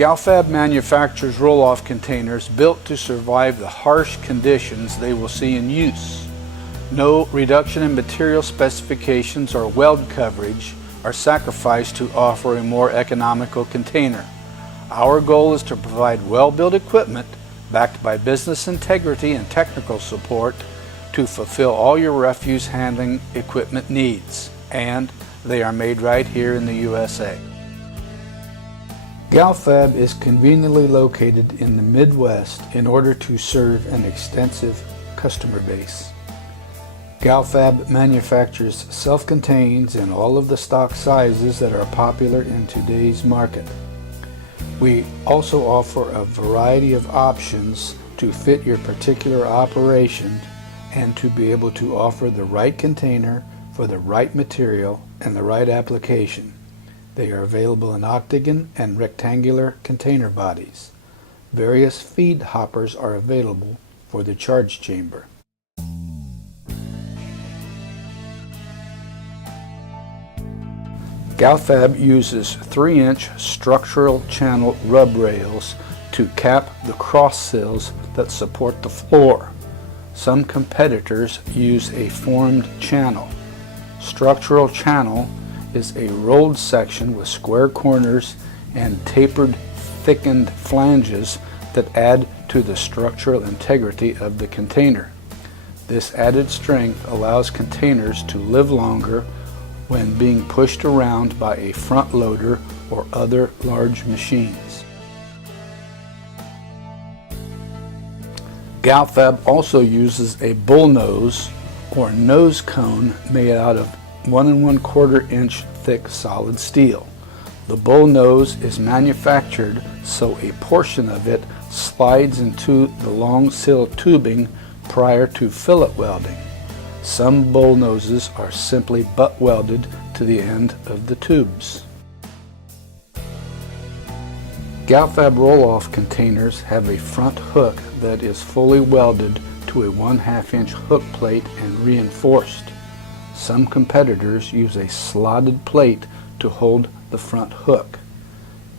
GalFab manufactures roll-off containers built to survive the harsh conditions they will see in use. No reduction in material specifications or weld coverage are sacrificed to offer a more economical container. Our goal is to provide well-built equipment backed by business integrity and technical support to fulfill all your refuse handling equipment needs, and they are made right here in the USA. GalFab is conveniently located in the Midwest in order to serve an extensive customer base. GalFab manufactures self-contained in all of the stock sizes that are popular in today's market. We also offer a variety of options to fit your particular operation and to be able to offer the right container for the right material and the right application. They are available in octagon and rectangular container bodies. Various feed hoppers are available for the charge chamber. GalFab uses 3-inch structural channel rub rails to cap the cross sills that support the floor. Some competitors use a formed channel. Structural channel is a rolled section with square corners and tapered, thickened flanges that add to the structural integrity of the container. This added strength allows containers to live longer when being pushed around by a front loader or other large machines. GalFab also uses a bullnose or nose cone made out of 1 1/4 inch thick solid steel. The bull nose is manufactured so a portion of it slides into the long sill tubing prior to fillet welding. Some bull noses are simply butt welded to the end of the tubes. GalFab roll-off containers have a front hook that is fully welded to a 1/2 inch hook plate and reinforced. Some competitors use a slotted plate to hold the front hook.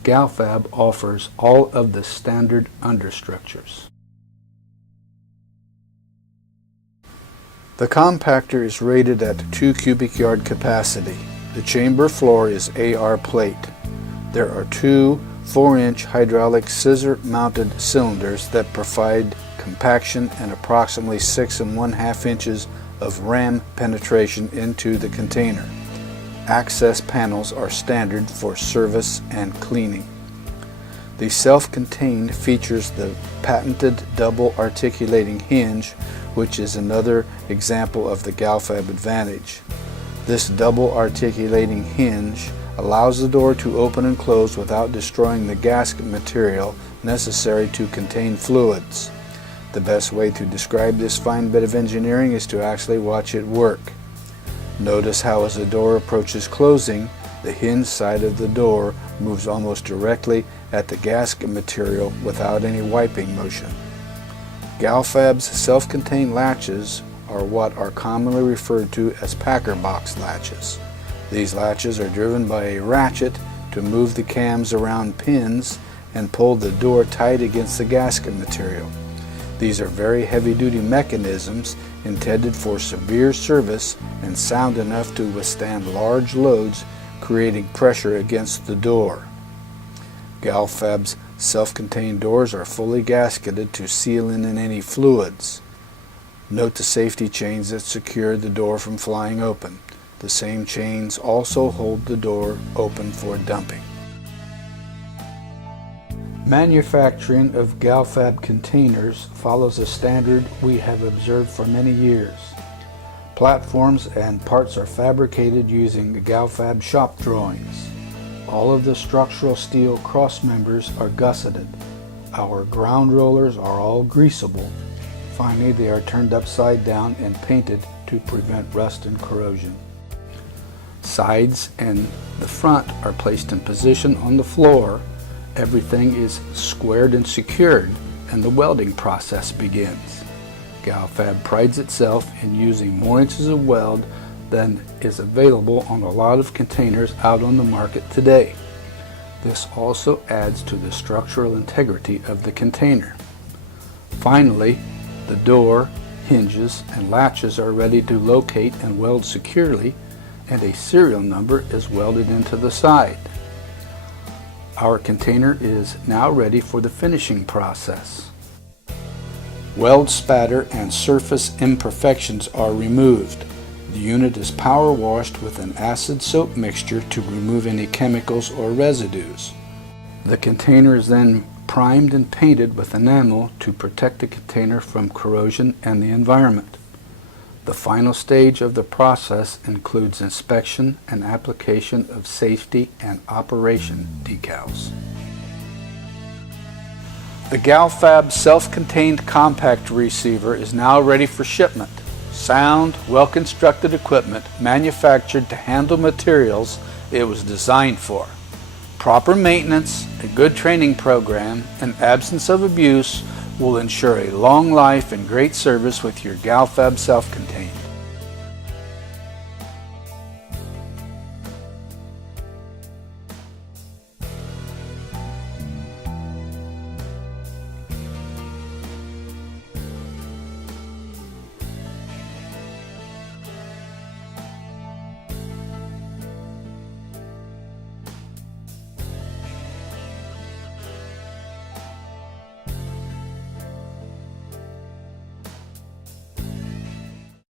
GalFab offers all of the standard understructures. The compactor is rated at 2 cubic yard capacity. The chamber floor is AR plate. There are 2 4-inch hydraulic scissor-mounted cylinders that provide compaction and approximately 6 1/2 inches of ram penetration into the container. Access panels are standard for service and cleaning. The self-contained features the patented double articulating hinge, which is another example of the GalFab advantage. This double articulating hinge allows the door to open and close without destroying the gasket material necessary to contain fluids. The best way to describe this fine bit of engineering is to actually watch it work. Notice how as the door approaches closing, the hinge side of the door moves almost directly at the gasket material without any wiping motion. GalFab's self-contained latches are what are commonly referred to as packer box latches. These latches are driven by a ratchet to move the cams around pins and pull the door tight against the gasket material. These are very heavy-duty mechanisms intended for severe service and sound enough to withstand large loads, creating pressure against the door. GalFab's self-contained doors are fully gasketed to seal in any fluids. Note the safety chains that secure the door from flying open. The same chains also hold the door open for dumping. Manufacturing of GalFab containers follows a standard we have observed for many years. Platforms and parts are fabricated using GalFab shop drawings. All of the structural steel cross members are gusseted. Our ground rollers are all greasable. Finally, they are turned upside down and painted to prevent rust and corrosion. Sides and the front are placed in position on the floor. Everything is squared and secured, and the welding process begins. GalFab prides itself in using more inches of weld than is available on a lot of containers out on the market today. This also adds to the structural integrity of the container. Finally, the door, hinges, and latches are ready to locate and weld securely, and a serial number is welded into the side. Our container is now ready for the finishing process. Weld spatter and surface imperfections are removed. The unit is power washed with an acid soap mixture to remove any chemicals or residues. The container is then primed and painted with enamel to protect the container from corrosion and the environment. The final stage of the process includes inspection and application of safety and operation decals. The GalFab Self Contained Compactor receiver is now ready for shipment. Sound, well-constructed equipment manufactured to handle materials it was designed for. Proper maintenance, a good training program, and absence of abuse will ensure a long life and great service with your GalFab Self Contained.